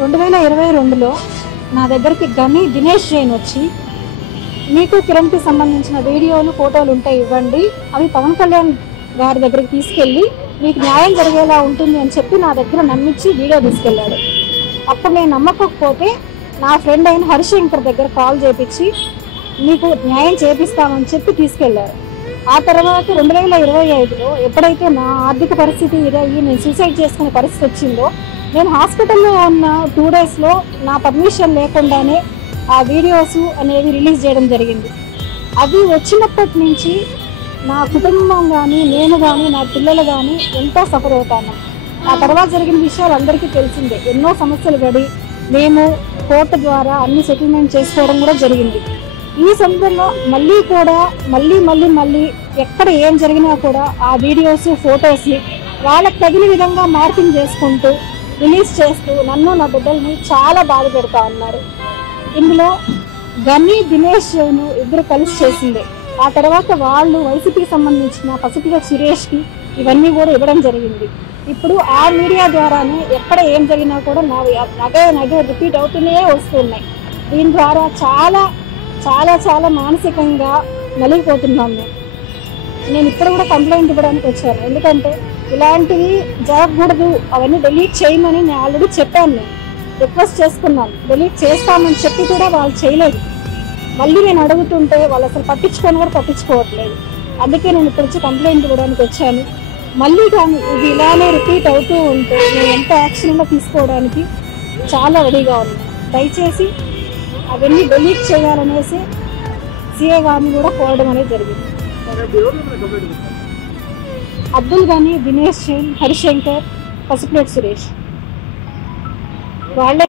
2022లో నా దగ్గరికి గని దినేష్ జైన్ వచ్చి మీకు కిరణ్కి సంబంధించిన వీడియోలు ఫోటోలు ఉంటాయి ఇవ్వండి, అవి పవన్ కళ్యాణ్ గారి దగ్గరికి తీసుకెళ్ళి మీకు న్యాయం జరిగేలా ఉంటుంది అని చెప్పి నా దగ్గర నమ్మించి వీడియో తీసుకెళ్ళాడు. అప్పుడు నేను నమ్మకపోతే నా ఫ్రెండ్ అయిన హరిశంకర్ దగ్గర కాల్ చేపించి మీకు న్యాయం చేపిస్తామని చెప్పి తీసుకెళ్లారు. ఆ తర్వాత 2025లో ఎప్పుడైతే నా ఆర్థిక పరిస్థితి ఇదయ్యి నేను సూసైడ్ చేసుకునే పరిస్థితి వచ్చిందో, నేను హాస్పిటల్లో ఉన్న 2 డేస్లో నా పర్మిషన్ లేకుండానే ఆ వీడియోస్ అనేవి రిలీజ్ చేయడం జరిగింది. అవి వచ్చినప్పటి నుంచి నా కుటుంబం కానీ, నేను కానీ, నా పిల్లలు కానీ ఎంతో సఫర్ అవుతాను. ఆ తర్వాత జరిగిన విషయాలు అందరికీ తెలిసిందే. ఎన్నో సమస్యలు పడి మేము కోర్టు ద్వారా అన్ని సెటిల్మెంట్ చేసుకోవడం కూడా జరిగింది. ఈ సందర్భంలో మళ్ళీ ఎక్కడ ఏం జరిగినా కూడా ఆ వీడియోస్ ఫొటోస్ని వాళ్ళకి తగిన విధంగా మార్పింగ్ చేసుకుంటూ రిలీజ్ చేస్తూ నన్ను నా బిడ్డల్ని చాలా బాధ పెడతా ఉన్నారు. ఇందులో గని దినేష్ ఇద్దరు కలిసి చేసిందే. ఆ తర్వాత వాళ్ళు వైసీపీకి సంబంధించిన పసుపులేటి సురేష్కి ఇవన్నీ కూడా ఇవ్వడం జరిగింది. ఇప్పుడు ఆ మీడియా ద్వారానే ఎక్కడ ఏం జరిగినా కూడా నగే రిపీట్ అవుతూనే వస్తున్నాయి. దీని ద్వారా చాలా చాలా చాలా మానసికంగా నలిగిపోతున్నాను. నేను ఇప్పుడు కూడా కంప్లైంట్ ఇవ్వడానికి వచ్చాను. ఎందుకంటే ఇలాంటివి జరగకూడదు, అవన్నీ డిలీట్ చేయమని నేను ఆల్రెడీ చెప్పాను. నేను రిక్వెస్ట్ చేసుకున్నాను, డిలీట్ చేస్తామని చెప్పి కూడా వాళ్ళు చేయలేదు. మళ్ళీ నేను అడుగుతుంటే వాళ్ళు అసలు పట్టించుకోవట్లేదు. అందుకే నేను ఇప్పుడు వచ్చి కంప్లైంట్ ఇవ్వడానికి వచ్చాను. మళ్ళీ కానీ ఇది ఇలానే రిపీట్ అవుతూ ఉంటే నేను ఎంత యాక్షన్గా తీసుకోవడానికి చాలా రెడీగా ఉన్నాను. దయచేసి అవన్నీ డిలీట్ చేయాలనేసి సిఏ గారిని కూడా కోరడం అనేది జరిగింది. అబ్దుల్ గని, దినేష్ జైన్, హరిశంకర్, పసుపులేటి సురేష్ వాళ్ళే